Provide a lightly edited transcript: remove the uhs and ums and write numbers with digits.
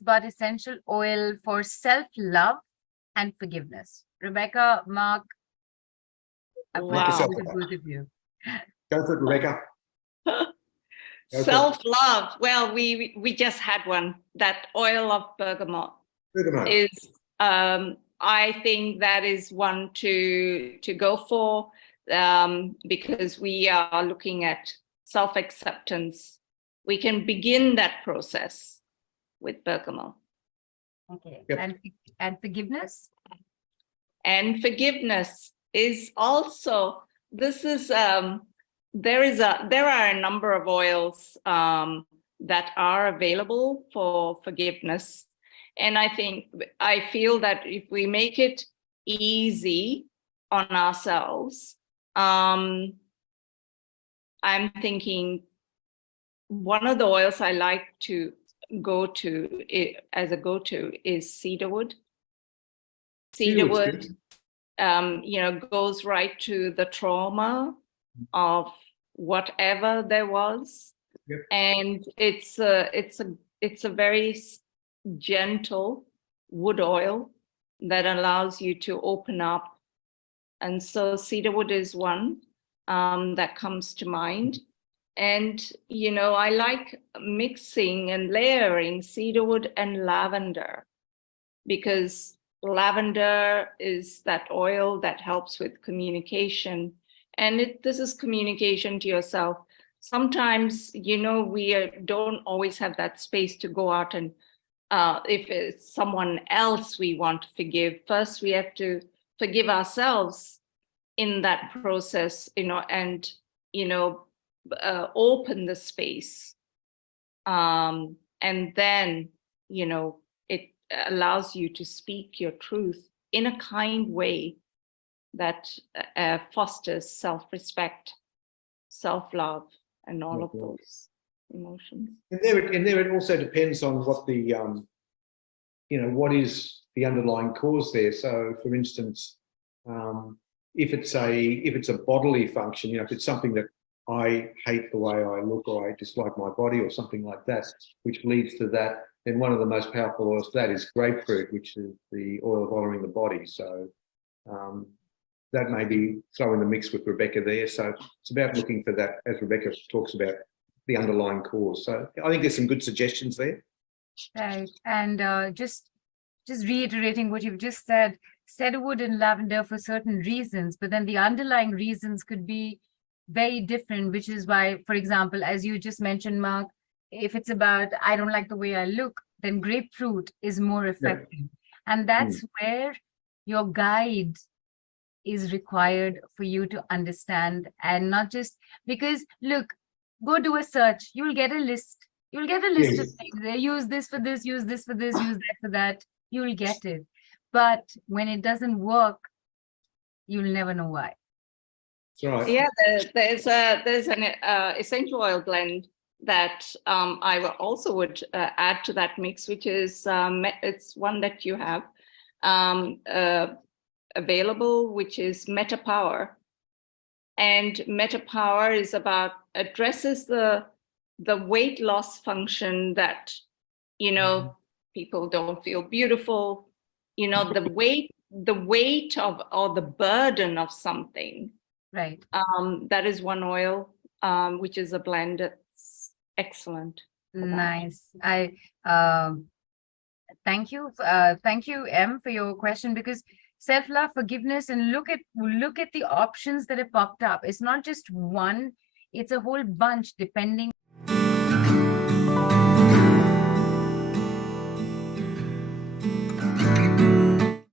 asked about essential oil for self-love and forgiveness. Rebeccah, Mark, I put it to both of you. Go for it, Rebeccah. Self-love. Well, we just had one. That oil of bergamot is, I think that is one to go for, because we are looking at self-acceptance. We can begin that process with bergamot. Okay. Yep. And forgiveness? And forgiveness is also, this is, there are a number of oils that are available for forgiveness. And I feel that if we make it easy on ourselves, I'm thinking one of the oils I like to go to as a go-to is cedarwood. Cedarwood, goes right to the trauma of whatever there was. Yep. And it's a very gentle wood oil that allows you to open up. And so cedarwood is one that comes to mind. And, I like mixing and layering cedarwood and lavender, because lavender is that oil that helps with communication. And this is communication to yourself. Sometimes, we don't always have that space to go out and if it's someone else we want to forgive, first we have to forgive ourselves in that process, and, open the space. And then, it allows you to speak your truth in a kind way that fosters self-respect, self-love, and all of those emotions. And there it also depends on what the, what is the underlying cause there. So, for instance, if it's a bodily function, if it's something that I hate the way I look, or I dislike my body, or something like that, which leads to that, then one of the most powerful oils for that is grapefruit, which is the oil of honouring the body. So that may be throw in the mix with Rebeccah there. So it's about looking for that, as Rebeccah talks about, the underlying cause. So I think there's some good suggestions there. Right. And just reiterating what you've just said, cedarwood and lavender for certain reasons, but then the underlying reasons could be very different, which is why, for example, as you just mentioned, Mark, if it's about, I don't like the way I look, then grapefruit is more effective. Yeah. And that's where your guide is required for you to understand, and not just because, look, go do a search, you'll get a list. You'll get a list of things. They use this for this, use this for this, use that for that. You'll get it. But when it doesn't work, you'll never know why. Right. Yeah, there's an essential oil blend that I also would add to that mix, which is it's one that you have available, which is Meta Power. And Meta Power is addresses the weight loss function that, people don't feel beautiful, the weight of, or the burden of something. Right. That is one oil, which is a blend that's excellent. Nice. I thank you, M, for your question, because self-love, forgiveness, and look at the options that have popped up. It's not just one; it's a whole bunch, depending